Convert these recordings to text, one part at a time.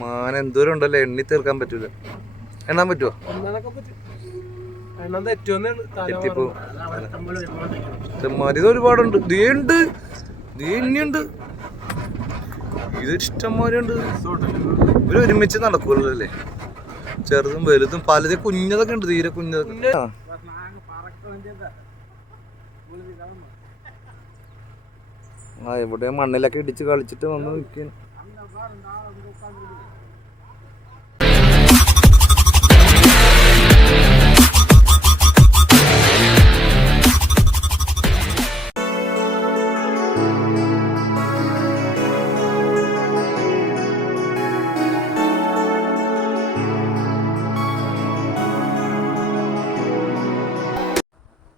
മാന എന്തോരം ഉണ്ടല്ലോ, എണ്ണി തീർക്കാൻ പറ്റൂല. എണ്ണാൻ പറ്റുമോ? ഇത് ഒരുപാടുണ്ട്. ഇതുണ്ട്, ഇനിയുണ്ട്, ഇത് ഇഷ്ടംമാരുണ്ട്. ഇവര് ഒരുമിച്ച് നടക്കുമല്ലോ അല്ലേ, ചെറുതും വലുതും പലതും കുഞ്ഞതൊക്കെ ഉണ്ട്, തീരെ കുഞ്ഞതൊക്കെ. ആ ഇവിടെ മണ്ണിലൊക്കെ ഇടിച്ച് കളിച്ചിട്ട് വന്ന് നിൽക്കുന്നു.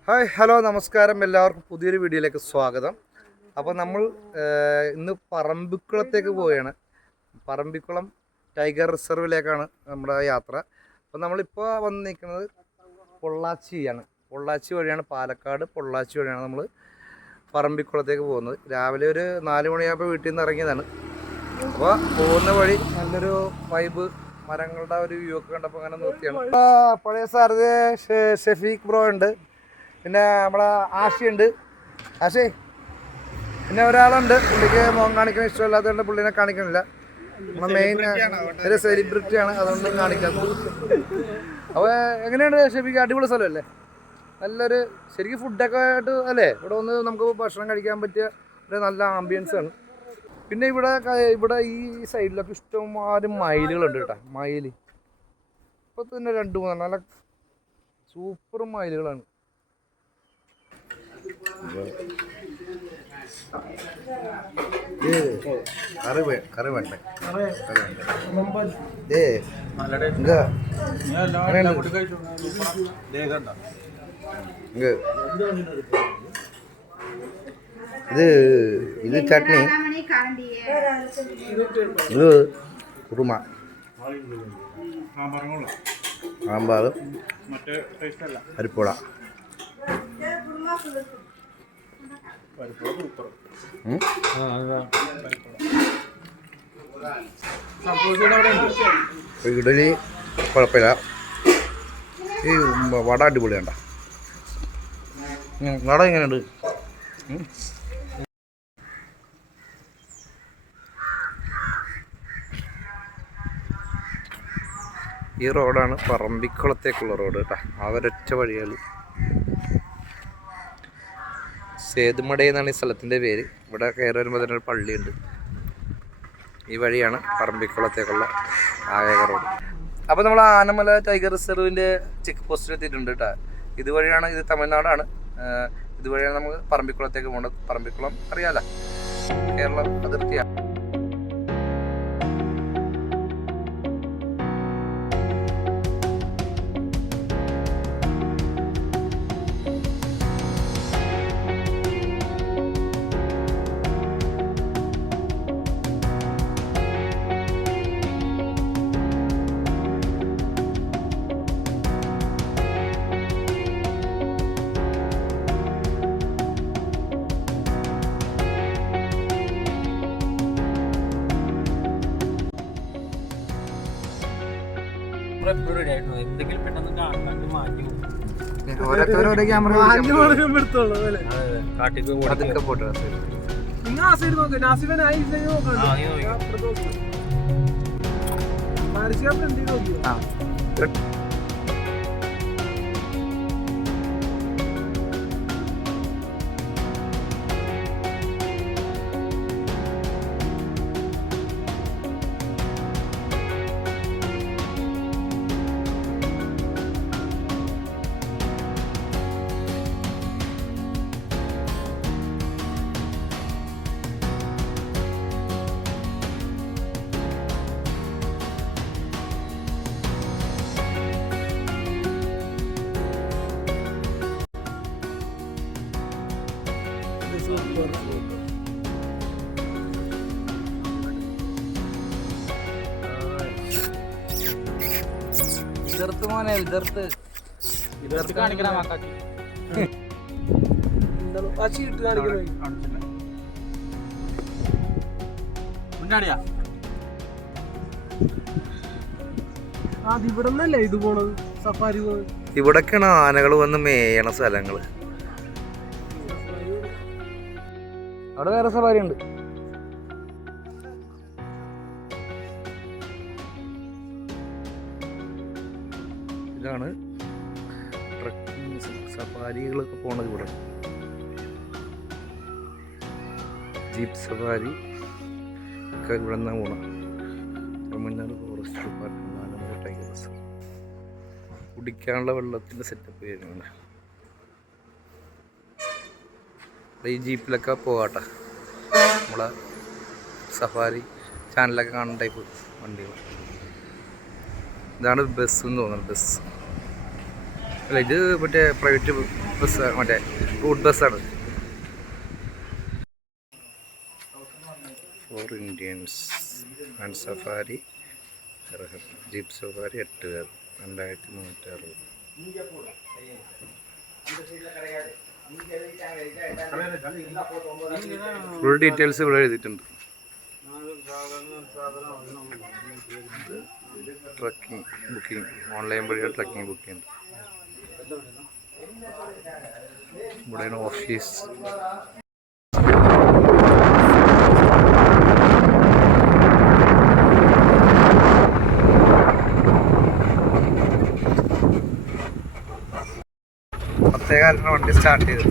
ഹായ്, ഹലോ, നമസ്കാരം. എല്ലാവർക്കും പുതിയൊരു വീഡിയോയിലേക്ക് സ്വാഗതം. അപ്പോൾ നമ്മൾ ഇന്ന് പറമ്പിക്കുളത്തേക്ക് പോവുകയാണ്. പറമ്പിക്കുളം ടൈഗർ റിസർവിലേക്കാണ് നമ്മുടെ യാത്ര. അപ്പോൾ നമ്മളിപ്പോൾ വന്ന് നിൽക്കുന്നത് പൊള്ളാച്ചിയാണ്. പൊള്ളാച്ചി വഴിയാണ്, പാലക്കാട് പൊള്ളാച്ചി വഴിയാണ് നമ്മൾ പറമ്പിക്കുളത്തേക്ക് പോകുന്നത്. രാവിലെ ഒരു 4 മണിയാകുമ്പോൾ വീട്ടിൽ നിന്ന് ഇറങ്ങിയതാണ്. അപ്പോൾ പോകുന്ന വഴി നല്ലൊരു വൈബ്, മരങ്ങളുടെ ഒരു വ്യൂ ഒക്കെ കണ്ടപ്പോൾ അങ്ങനെ നിർത്തിയാണ്. പഴയ സാരഥി ഷെഫീഖ് ബ്രോ ഉണ്ട്, പിന്നെ നമ്മളെ ആഷിയുണ്ട്. ആഷി, പിന്നെ ഒരാളുണ്ട്, പുള്ളിക്ക് മുഖം കാണിക്കാൻ ഇഷ്ടമില്ലാത്തതുകൊണ്ട് പുള്ളിനെ കാണിക്കണില്ല. നമ്മുടെ മെയിൻ ഒരു സെലിബ്രിറ്റിയാണ്, അതുകൊണ്ട് കാണിക്കാത്തത്. അപ്പോൾ എങ്ങനെയുണ്ട് ഷെഫീഖ്? അടിപൊളി സ്ഥലമല്ലേ? നല്ലൊരു ശരിക്കും ഫുഡൊക്കെ ആയിട്ട് അല്ലേ, ഇവിടെ വന്ന് നമുക്ക് ഭക്ഷണം കഴിക്കാൻ പറ്റിയ ഒരു നല്ല ആംബിയൻസ് ആണ്. പിന്നെ ഇവിടെ ഈ സൈഡിലൊക്കെ ഇഷ്ടംമാതിരി മയിലുകളുണ്ട് കേട്ടോ. മയിൽ ഇപ്പോൾ തന്നെ 2-3 നല്ല സൂപ്പർ മയിലുകളാണ്. കറി വേണ്ട ഇത് ചട്നി, ഇത് കുറുമ, സാമ്പാർ, പരിപ്പുവട. ഇഡലി കുഴപ്പമില്ല, ഈ വട അടിപൊളിയാണ്ട. വട എങ്ങനെയുണ്ട്? ഈ റോഡാണ് പറമ്പിക്കുളത്തേക്കുള്ള റോഡ് കേട്ടോ. അവരൊറ്റ വഴികൾ. സേതുമട എന്നാണ് ഈ സ്ഥലത്തിൻ്റെ പേര്. ഇവിടെ കയറി വരുമ്പോൾ തന്നെ ഒരു പള്ളിയുണ്ട്. ഈ വഴിയാണ് പറമ്പിക്കുളത്തേക്കുള്ള ആയക റോഡ്. അപ്പോൾ നമ്മൾ ആനമല ടൈഗർ റിസർവിൻ്റെ ചെക്ക് പോസ്റ്റിൽ എത്തിയിട്ടുണ്ട് കേട്ടോ. ഇതുവഴിയാണ്, ഇത് തമിഴ്നാടാണ്. ഇതുവഴിയാണ് നമുക്ക് പറമ്പിക്കുളത്തേക്ക് പോകേണ്ടത്. പറമ്പിക്കുളം അറിയാലോ, കേരളം അതിർത്തിയാണ്. ഓരോ ക്യാമറ ഇതർത്ത് മോനെ, ഇതർത്ത് കാണിക്കണം. മുന്നാടിയാ ഇവിടൊക്കെയാണ് ആനകൾ വന്ന് മേയണ സ്ഥലങ്ങള്. അവിടെ വേറെ സഫാരി ഉണ്ട്. ഇതാണ് ട്രക്കിംഗ് സഫാരികളൊക്കെ പോണത് ഇവിടെ. ജീപ്പ് സഫാരി ഒക്കെ ഇവിടെ നിന്നാണ് പോണത്. Tamil Nadu forest department Anamalai tiger reserve. കുടിക്കാനുള്ള വെള്ളത്തിൻ്റെ സെറ്റപ്പ് ചെയ്യുന്നുണ്ട്. ഈ ജീപ്പിലൊക്കെ പോകാട്ടെ. നമ്മളെ സഫാരി ചാനലൊക്കെ കാണുന്ന ടൈപ്പ് വണ്ടികൾ. ഇതാണ് ബസ് എന്ന് തോന്നുന്നത്. ബസ് അല്ല, ഇത് മറ്റേ പ്രൈവറ്റ് ബസ്, മറ്റേ റൂട്ട് ബസ്സാണ്. For Indians and safari jeep safari 8 പേർ 2360. ഫുൾ ഡീറ്റെയിൽസ് ഇവിടെ എഴുതിയിട്ടുണ്ട്. ട്രക്കിംഗ് ബുക്കിംഗ് ഓൺലൈൻ വഴിയാണ് ട്രക്കിംഗ് ബുക്ക് ചെയ്യുന്നത്. ഇവിടെയാണ് ഓഫീസ്. പ്രത്യേക വണ്ടി സ്റ്റാർട്ട് ചെയ്തു.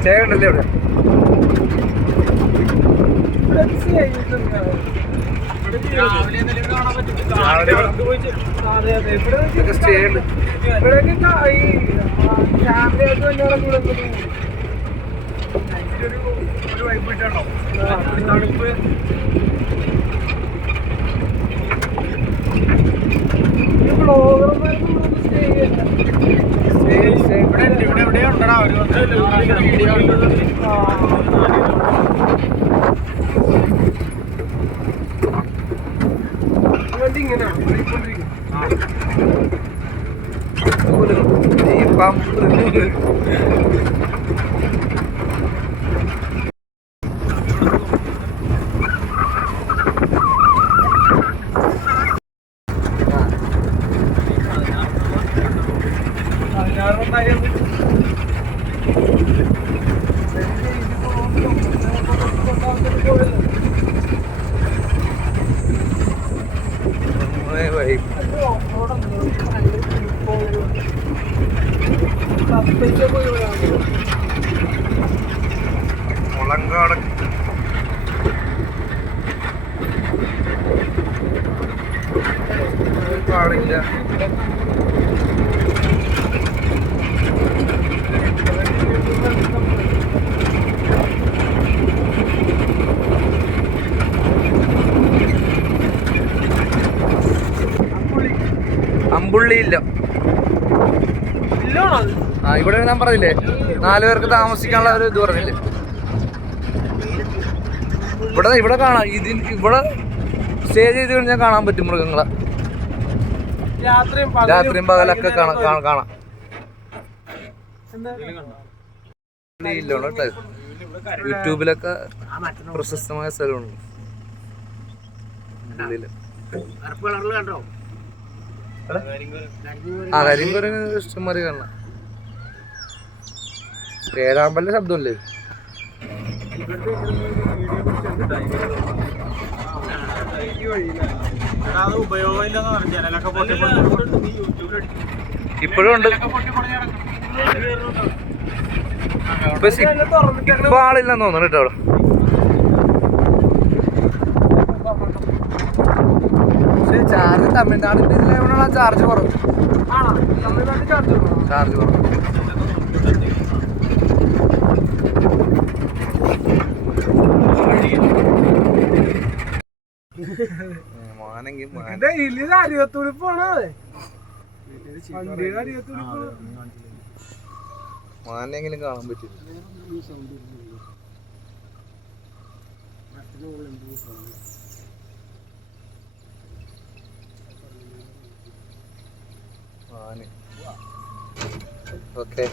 സ്റ്റേ ഉണ്ടല്ലേ ഇവിടെ? മുളങ്കാട് പാടില്ല. അമ്പുള്ളി ഇല്ല. ആ ഇവിടെ ഞാൻ പറഞ്ഞില്ലേ 4 പേർക്ക് താമസിക്കാനുള്ള ഒരു ഇത് പറഞ്ഞില്ലേ. ഇവിടെ കാണാം. ഇവിടെ സ്റ്റേ ചെയ്ത് കഴിഞ്ഞാൽ കാണാൻ പറ്റും മൃഗങ്ങളെ. രാത്രിയും പകലൊക്കെ കാണാം. ഇല്ലോട്ടോ യൂട്യൂബിലൊക്കെ പ്രശസ്തമായ സ്ഥലമാണ്. ആ കരിങ്കുരങ്ങ് ഇഷ്ടംമാതിരി കാണാം. പേരാമ്പലിന്റെ ശബ്ദമല്ലേ? ഇപ്പോഴും ഉണ്ട്. ഇപ്പൊ ആളില്ലെന്ന് തോന്നുന്നു കേട്ടോ അവിടെ. പക്ഷേ ചാർജ് തമിഴ്നാടിന്റെ ഇതിലായതുകൊണ്ടാണ് ചാർജ് കുറവ്. ചാർജ് കുറവ്. മാനെങ്കിലും കാണാൻ പറ്റില്ല. ഓക്കെ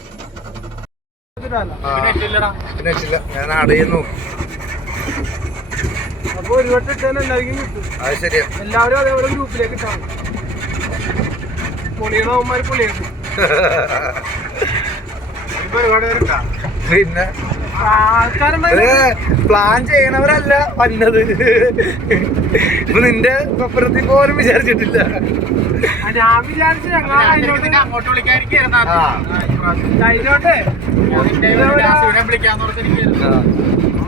പിന്നെ ഞാൻ അടയുന്നു. അപ്പൊ ഒരു വട്ടം ഇട്ടാൽ എല്ലാവർക്കും കിട്ടും. അത് ശരിയാ. എല്ലാവരും അതേപോലെ ഗ്രൂപ്പിലേക്ക് ഇട്ടാണ് പൊളിയണവന്മാര് പൊളിയാണ്. പിന്നെ പ്ലാൻ ചെയ്യണവരല്ല വന്നത്. ഇപ്പൊ നിന്റെ കൊപ്പരത്തിൽ പോലും വിചാരിച്ചിട്ടില്ല. ഞാൻ വിചാരിച്ചു അങ്ങോട്ട് വിളിക്കാതിരിക്കായിരുന്നു.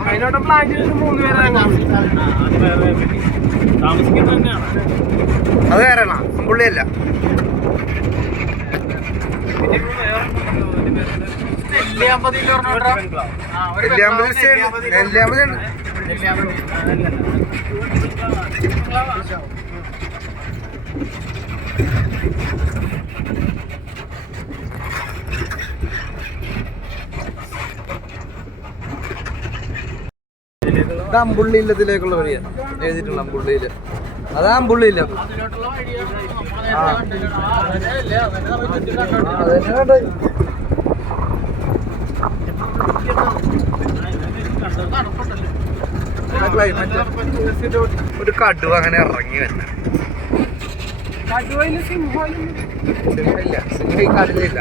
അതിനോട്ട് പ്ലാൻ ചെയ്തിട്ട് 3 പേരാണ് താമസിക്കുന്നത് തന്നെയാണ്. അത് വേറെയാണോ? പുള്ളിയല്ല. ഇത് അമ്പുള്ളി ഇല്ലത്തിലേക്കുള്ള വഴിയാണ് എഴുതിയിട്ടുണ്ട്. അമ്പുള്ളിയില് അതാ അമ്പുള്ളിയില്ല. ഒരു കടുവ അങ്ങനെ ഇറങ്ങി വന്ന സിംഹമില്ല. സിംഹം ഈ കാട്ടിലില്ല.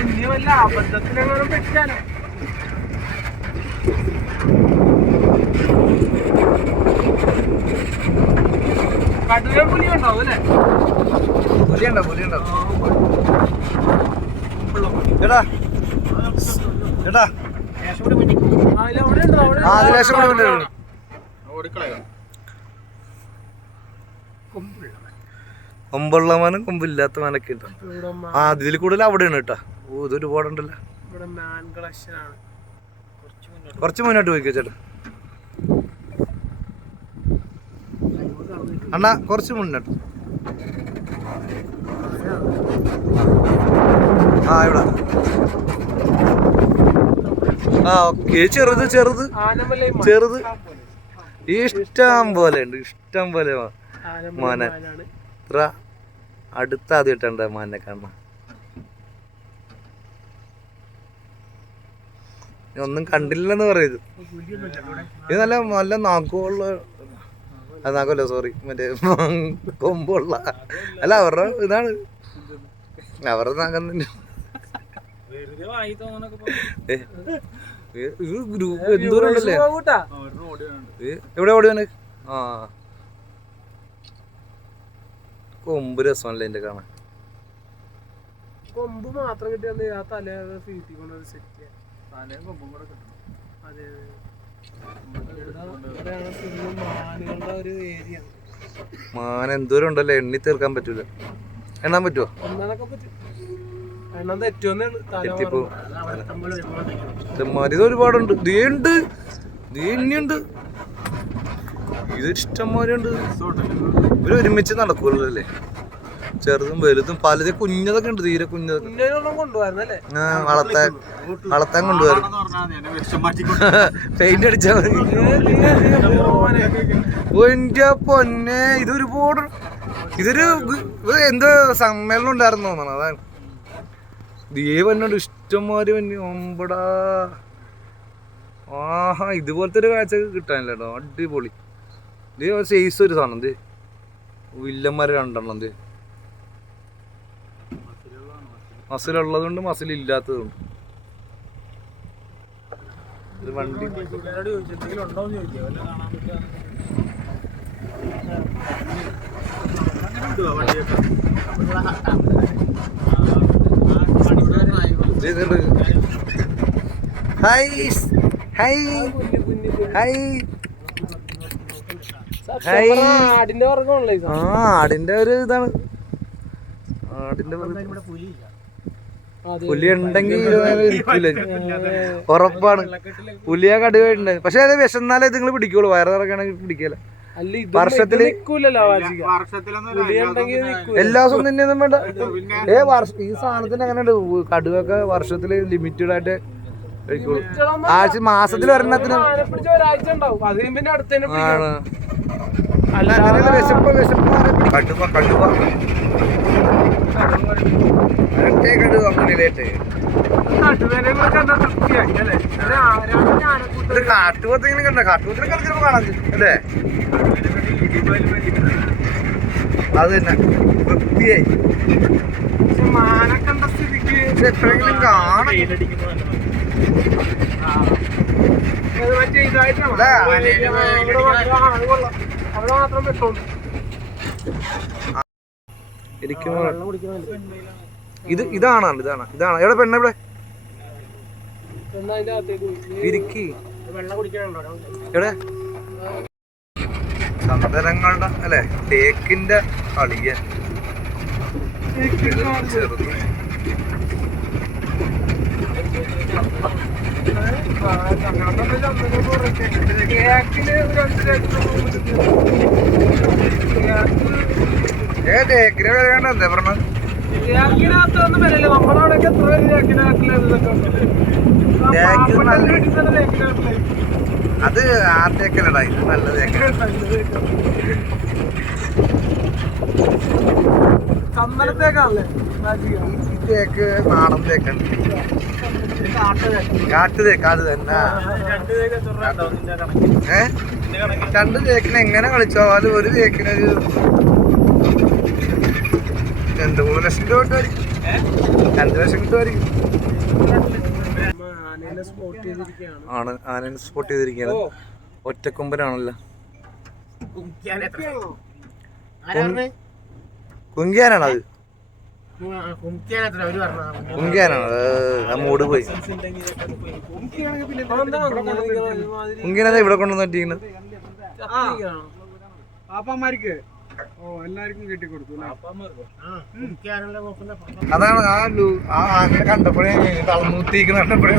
ഇനി വല്ല അബദ്ധത്തിനെങ്ങാനും പറ്റാനോ? കടുവ പുലി ഉണ്ടാവും അല്ലേ? പുലിയുണ്ടാവും. എടാ കൊമ്പുള്ള മാനും കൊമ്പില്ലാത്ത മാനൊക്കെ ഉണ്ട്. ഇതിൽ കൂടുതൽ അവിടെയാണ് കേട്ടാ. ഓ ഇത് ഒരുപാടുണ്ടല്ലോ. കുറച്ച് മുന്നോട്ട് പോയിക്കോ ചേട്ടാ. അണ്ണാ കുറച്ച് മുന്നോട്ട്. ഇവിടെ ഓക്കെ. ചെറുത് ഇഷ്ടം പോലെ ഉണ്ട്. ഇഷ്ടം പോലെ മാന. ഇത്ര അടുത്ത ആദ്യമായിട്ടുണ്ട് മാനെ കാണാൻ. ഒന്നും കണ്ടില്ലെന്ന് പറയത്. ഇത് നല്ല നല്ല നാക്കുള്ള നാക്കല്ല, സോറി, മറ്റേ കൊമ്പുള്ള അല്ല, അവരുടെ ഇതാണ്. അവരുടെ നാക്കം തന്നെ. എന്തോരല്ലേ എവിടെ ഓടിയാണ്. കൊമ്പ് രസമല്ലേ എന്റെ കാണാൻ. കൊമ്പ് മാത്രം കിട്ടിയാൽ ആ തല സീറ്റി കൊണ്ട് സെറ്റ്. അതെ, മാനുകളുടെ ഒരു ഏരിയ. മാന എന്തോരം ഉണ്ടല്ലോ, എണ്ണി തീർക്കാൻ പറ്റൂല. എണ്ണാൻ പറ്റുമോ? എണ്ണാനൊക്കെ പറ്റും. എണ്ണം തെറ്റുമെന്നാണ്. ഇത് ഒരുപാടുണ്ട്. ഇനിയുണ്ട്. ഇത് ഇഷ്ടംമാരെ ഉണ്ട്. ഇവര് ഒരുമിച്ച് നടക്കുമല്ലോ അല്ലേ? ചെറുതും വലുതും പലതും കുഞ്ഞതൊക്കെ ഉണ്ട്. തീരെ കുഞ്ഞതൊക്കെ വളർത്താൻ കൊണ്ടുപോകാറ്. പെയിന്റ് അടിച്ചാൽ മതി. എന്റെ പൊന്നെ, ഇതൊരുപാട്. ഇതൊരു എന്തോ സമ്മേളനം ഉണ്ടായിരുന്നു തോന്നണം. അതാണ് വന്നോണ്ട് ഇഷ്ടംമാര് വന്നി. ഒമ്പടാ, ആഹാ, ഇതുപോലത്തെ ഒരു കാഴ്ച കിട്ടാനില്ല കേട്ടോ. അടിപൊളി. ഇത് സൈസ് ഒരു സാധനം. ഇത് വില്ലന്മാര് രണ്ടെണ്ണം. ഇത് മസിലുള്ളതുകൊണ്ട് മസിലില്ലാത്തതുണ്ട്. ഇത് വണ്ടി ആടിന്റെ ഒരു ഇതാണ്. ആടിന്റെ പുലി ഉണ്ടെങ്കിൽ ഉറപ്പാണ്. പുലിയെ കടുവ ഉണ്ട്. പക്ഷെ അത് വിശന്നാലേ നിങ്ങൾ പിടിക്കുള്ളൂ. വയറ് നിറയ്ക്കണമെങ്കിൽ പിടിക്കല. അല്ല ഇത് വർഷത്തില് നിക്കൂലല്ലോ വാചിക. വർഷത്തിലൊന്നും പുളിയുണ്ടെങ്കിൽ നിക്കൂല. എല്ലാ ദിവസവും തിന്നൊന്നും വേണ്ട. ഈ സാധനത്തിന് അങ്ങനെയുണ്ട്. കടുവൊക്കെ വർഷത്തില് ലിമിറ്റഡ് ആയിട്ട് കഴിക്കുള്ളൂ. ആഴ്ച മാസത്തിൽ ഒരെണ്ണത്തിന് ആനെ പിടിച്ച ഒരാഴ്ച ഉണ്ടാവും. അത് പിന്നെ അടുത്തന്നെ ആണ്. അല്ല അങ്ങനെയല്ല, വിശപ്പ് കടുവ കടുവ അരട്ടേ കടുവ അങ്ങനെയായിട്ട് നടുവേനെ കുറിച്ച് എന്താ തൃപ്തിയായി അല്ലേ? ഒരു കാട്ടുപോത്തിങ്ങനെ കണ്ട കാട്ടുപോത്തിനെ കളിച്ചപ്പോ കാണാൻ അല്ലേ? അത് തന്നെ വൃത്തിയായി. പക്ഷെ മാനെ കണ്ട സ്ഥിതിക്ക് പക്ഷെ എപ്പോഴെങ്കിലും കാണാം. മറ്റേ ഇതായിട്ടാണ് അതെ. അവിടെ മാത്രം പെട്ടോളൂ. ഇരിക്കുമ്പോ ഇതാണ് എവിടെ പെണ്ണ ഇവിടെ എന്നാ അതിന്റെ അകത്തേക്ക് പോയി. ഇരിക്കി വെള്ളം കുടിക്കാനുണ്ടോ? എവിടെ ചന്ദനങ്ങളുടെ അല്ലെ തേക്കിന്റെ കളിയൻ ചെറുത്. തേക്കിനെ വില കണ്ട എന്താ പറഞ്ഞത്? തേക്കിനകത്തൊന്നും വരില്ല. നമ്മളവിടെയൊക്കെ എത്ര പേര് അത് ആ തേക്കല്ലടാ, ഇത് നല്ല തേക്ക. ചന്ദനത്തേക്കാണല്ലേ? ഈ തേക്ക് നാടൻ തേക്കുണ്ട്. കാട്ടുതേക്ക് അത് തന്നെ. രണ്ട് തേക്കിന് എങ്ങനെ കളിച്ചോലും ഒരു തേക്കിനൊരു 2-3 ലക്ഷം രൂപ കിട്ടുമായിരിക്കും. 2 ലക്ഷം കിട്ടുമായിരിക്കും. ആണ് ആനനെ സ്പോട്ട് ചെയ്തിരിക്കുകയാണ്. ഒറ്റക്കൊമ്പനാണല്ലോ. കുങ്കിയാനാണ് അത്. കുങ്കിയാനാണ്. ആ മൂട് പോയി. കുങ്കിയാനത് ഇവിടെ കൊണ്ടുവന്ന് പറ്റിയിരിക്കുന്നത്. പാപ്പന്മാർക്ക് എല്ലാവർക്കും കെട്ടിക്കൊടുത്തു. അതാണ് ആ ആനനെ കണ്ടപ്പോഴേ തളർന്നൂത്തിരിക്കുന്ന കണ്ടപ്പോഴേ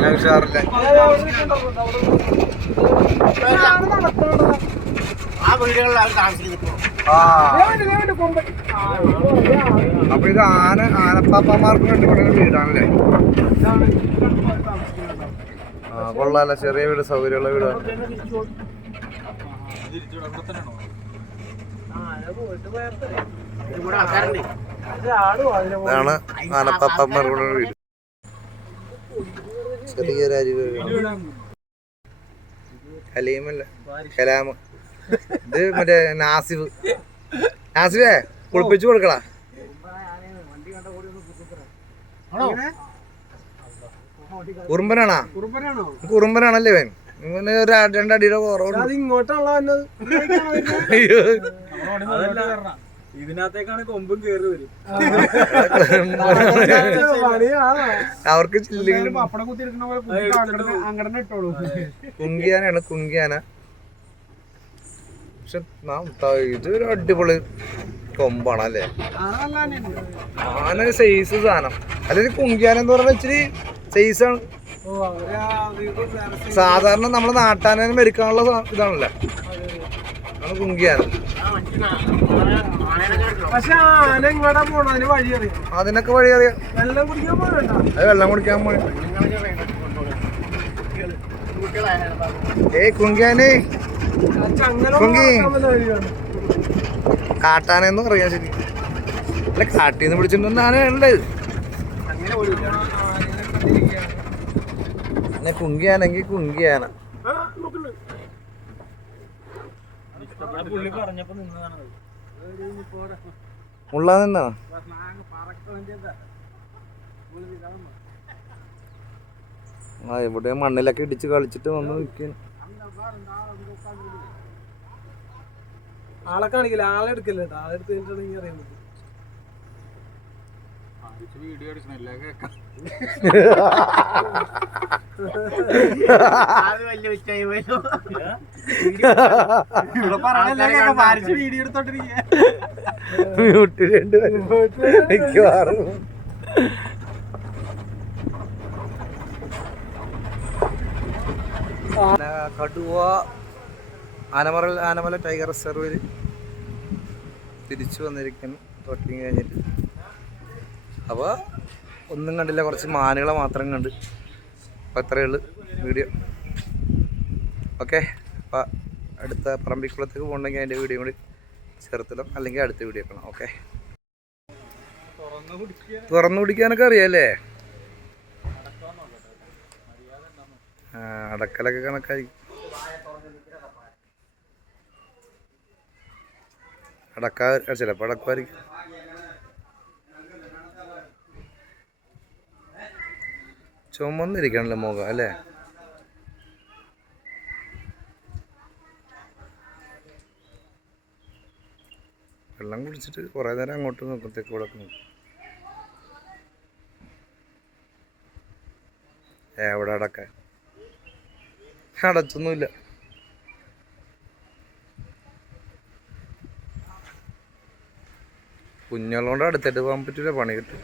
ഞാൻ ഉഷാറില്ല. ആ വീടുകളിലാണ് താമസിക്കുന്നത്. അപ്പൊ ഇത് ആനപ്പാപ്പന്മാർക്ക് കണ്ടുപിടിക്കുന്ന വീടാണല്ലേ? ആ കൊള്ളാല്ല, ചെറിയ വീട്, സൗകര്യമുള്ള വീടാണ്. ഇതാണ് ആനപ്പാപ്പന്മാർക്ക് വീട്. ചെറിയൊരു അരിവ് കലീമല്ല, കലാമ്. ഇത് മറ്റേ നാസിഫേ കുളിപ്പിച്ചു കൊടുക്കടാ. കുറുമ്പനാണാ? കുറുമ്പനാണല്ലേ വേൻ? ഇവന് ഒരു 2 അടിയുടെ കുറവുണ്ട്. ഇങ്ങോട്ടാണല്ലോ അയ്യോ, ഇതിനകത്തേക്കാണ് കൊമ്പും കേറി വരും. അവർക്ക് ചില്ലെങ്കിലും പപ്പടം കുത്തിരിക്കണ അങ്ങനെ ഇട്ടോളൂ. കുങ്കിയാനാണ്, കുങ്കിയാന. പക്ഷെ ഇതൊരു അടിപൊളി കൊമ്പാണ് അല്ലേ? ആന സൈസ് സാധനം. അല്ലെങ്കിൽ കുങ്കിയാന എന്ന് പറഞ്ഞാൽ ഇച്ചിരി സൈസാണ്. സാധാരണ നമ്മളെ നാട്ടാനെ മെരുക്കാനുള്ള ഇതാണല്ലോ, ആണ് കുങ്കിയാന. പക്ഷെ ആന ഇങ്ങോട്ടാ പോണ, അതിന് വഴി അറിയാം. അതിനൊക്കെ വഴി അറിയാം. വെള്ളം കുടിക്കാൻ പോകണ്ട. അത് വെള്ളം കുടിക്കാൻ പോയി. ഏയ് കുങ്കിയാനേ, കുങ്കി കാട്ടാനെന്ന് പറയാ. ശരി അല്ല, കാട്ടിന്ന് പിടിച്ചിട്ടുണ്ടെന്ന് ആനയുണ്ട്. പിന്നെ കുങ്കിയാനെങ്കിൽ കുങ്കിയാന. മുള്ള നിന്നാ ആ ഇവിടെ മണ്ണിലൊക്കെ ഇടിച്ച് കളിച്ചിട്ട് വന്ന് നിൽക്കുന്നു. ആളെ കാണിക്കില്ല, ആളെ എടുക്കില്ല. ആളെ എടുത്ത് കഴിഞ്ഞിട്ടുണ്ടെങ്കിൽ അറിയാൻ പറ്റും. വീഡിയോ എടുക്കണല്ലേ കേൾക്കാം. വീഡിയോ എടുത്തോണ്ടിരിക്കുക. കടുവ ആനമല ടൈഗർ റിസർവിൽ തിരിച്ചു വന്നിരിക്കുന്നു ട്രക്കിങ് കഴിഞ്ഞിട്ട്. അപ്പോൾ ഒന്നും കണ്ടില്ല, കുറച്ച് മാനുകളെ മാത്രം കണ്ട്. അപ്പോൾ അത്രയേ ഉള്ളൂ വീഡിയോ. ഓക്കെ, അപ്പോൾ അടുത്ത പറമ്പിക്കുളത്തേക്ക് പോകണമെങ്കിൽ അതിൻ്റെ വീഡിയോ കൂടി ചേർത്തിടാം, അല്ലെങ്കിൽ അടുത്ത വീഡിയോ കാണാം. ഓക്കെ, തുറന്നു പിടിക്കാനൊക്കെ അറിയാമല്ലേ? അടക്കലൊക്കെ കണക്കായിരിക്കും. ചിലപ്പോൾ അടക്കുമായിരിക്കും. ചുമന്നിരിക്കണല്ലോ മുഖം അല്ലേ? വെള്ളം കുടിച്ചിട്ട് കുറേ നേരം അങ്ങോട്ട് നോക്കും, തെക്കൂടെ നോക്കും. എവിടെ അടക്കാൻ? അടച്ചൊന്നുമില്ല. കുഞ്ഞുള്ളതുകൊണ്ട് അടുത്തിട്ട് പോകാൻ പറ്റില്ല, പണി കിട്ടും.